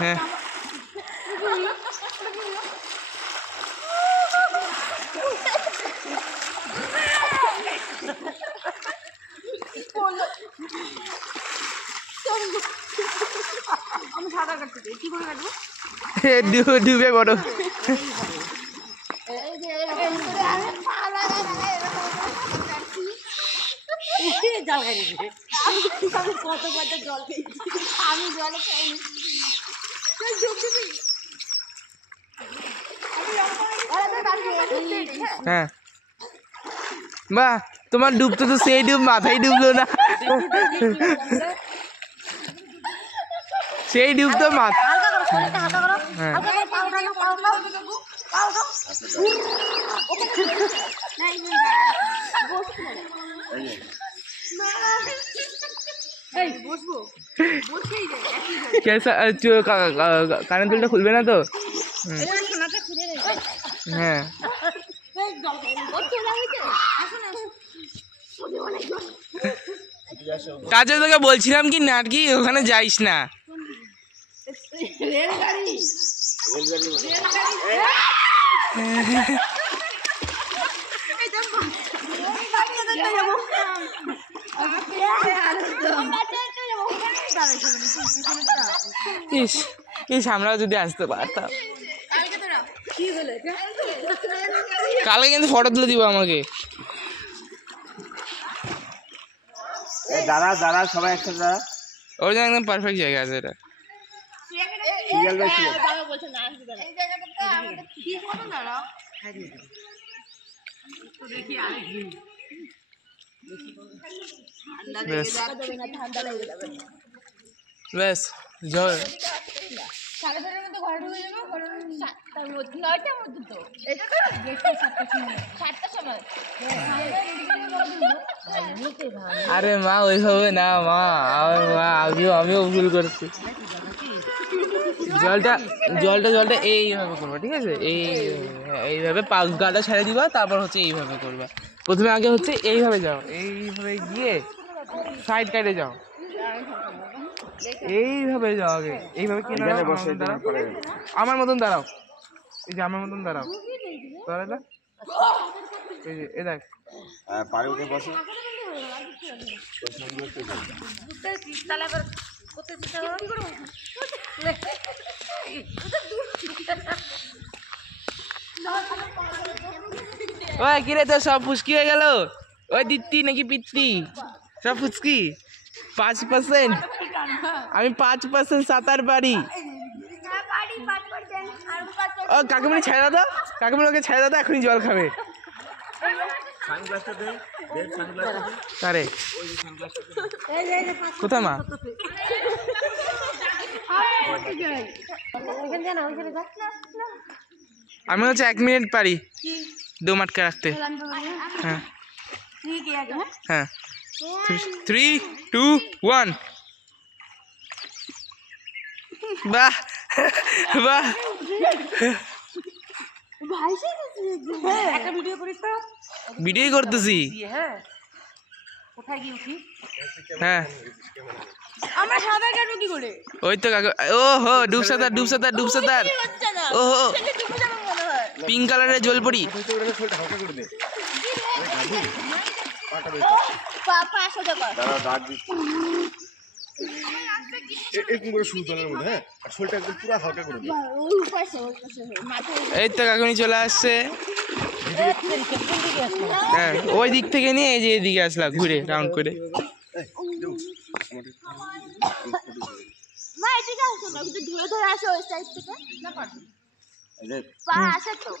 হ্যাঁ আমি সাঁতার কাটতে চাই, কি করে কাটবো? ডুবে করো। জাল খাইনি কত কত জল খেয়েছি আমি, জল খাইনি। হ্যাঁ বাহ, তোমার ডুবতে তো সেই ডুব মাথায় ডুবলো না, সেই ডুব তো মাথা। হ্যাঁ কানের দুলটা খুলবে না তো? হ্যাঁ কাজে তোকে বলছিলাম কি না কি ওখানে যাইস না। ইস ইস, আমরাও যদি আসতে পারতাম। কালকে কিন্তু ফটো তুলে দিব আমাকে। দাঁড়া দাঁড়া, সবাই একসাথে দাঁড়া। ওর জন্য একদম পারফেক্ট জায়গা আছে এটা। বেশ জল আরে মা ওইভাবে না মা, আমিও ভুল করছি। জলটা এইভাবে করবা, ঠিক আছে? এইভাবে গাটা ছেড়ে দিবা, তারপর হচ্ছে এইভাবে করবা। প্রথমে আগে হচ্ছে এইভাবে যাও, এইভাবে গিয়ে সাইড কাটে যাও, এইভাবে যাও আগে, এইভাবে কিনারে বসে দাঁড়াও, আমার মতন দাঁড়াও, এই যে আমার মতন দাঁড়াও, দাঁড়ালে এই যে এ দেখ পারে উঠে বসে। ওই কিরে তোর সব ফুসকি হয়ে গেল? ওই দিত্তি নাকি পিত্তি সব ফুসকি? 5%, আমি 5% সাঁতার পারি। ও কাকিমণি ছেড়ে দাও, কাকিমণি ওকে ছেড়ে দাও, এখনই জল খাবে। আরে কোথায় মা? আমি হচ্ছে 1 মিনিট পারি দম আটকে রাখতে। হ্যাঁ হ্যাঁ 3, 2, 1। বাহ বাহ, ভিডিও করতেছি। হ্যাঁ আমরা সাঁতার কাটবো কি করে? ওই তো কাকু, ও হো ডুবসাতার, ও হো পিঙ্ক কালারের জলপরি। এই তো কাকুনি চলে আসছে। হ্যাঁ ওই দিক থেকে নিয়ে এই যে এদিকে আসলাম ঘুরে রাউন্ড করে। মা এদিকে আসো না, ধরে ধরে আসো ওই সাইড থেকে, না পারবো। পা আসে তো।